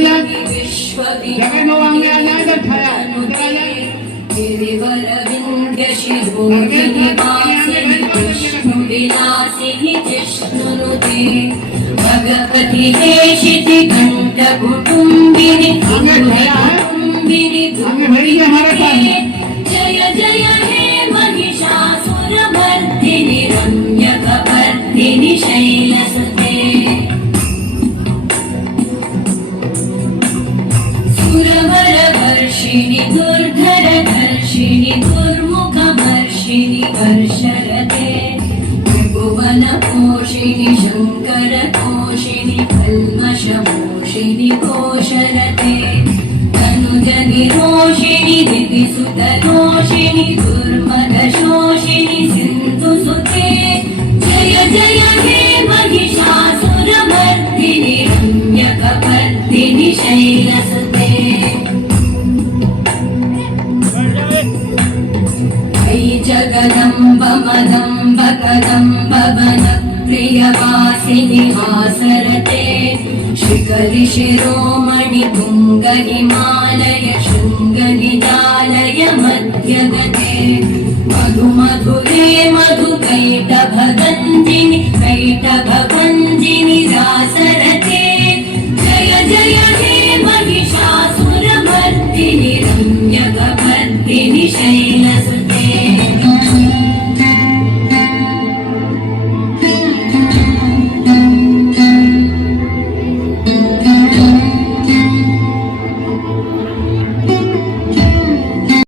जगह नवांगे आ जाए तो छाया उधर आ जाए गिरिवरविंद्य शिरोमणि वासिनि विष्णुविलासिनि जिष्णुनुते भगवति हेशिति कंठ कुटुंबिनि कुटुंबिनि जय जय हे महिषासुरमर्दिनि रम्यकपर्दिनि शैलसुते सुरवरवर्षिणि दुर्धरधर्षिणि दुर्मुखमर्षिणि वर्षरते त्रिभुवनपोषिणि शङ्करतोषिणि कल्मषमोषिणि कोशरते तनुजनिरोषिणि दितिसुतरोषिणि दुर्मदशोषिणि सिन्धुसुते जय जय हे महिषासुरमर्दिनि रम्यकपर्दिनि शैलसुते जगदम्ब मदम्ब कदम्ब वन प्रियवासिनि हासरते शिखरि शिरोमणि तुङ्ग हिमालय शृङ्ग निजालय मध्यगते मधु मधुरे मधु कैटभगञ्जिनि कैटभगञ्जिनि रासरते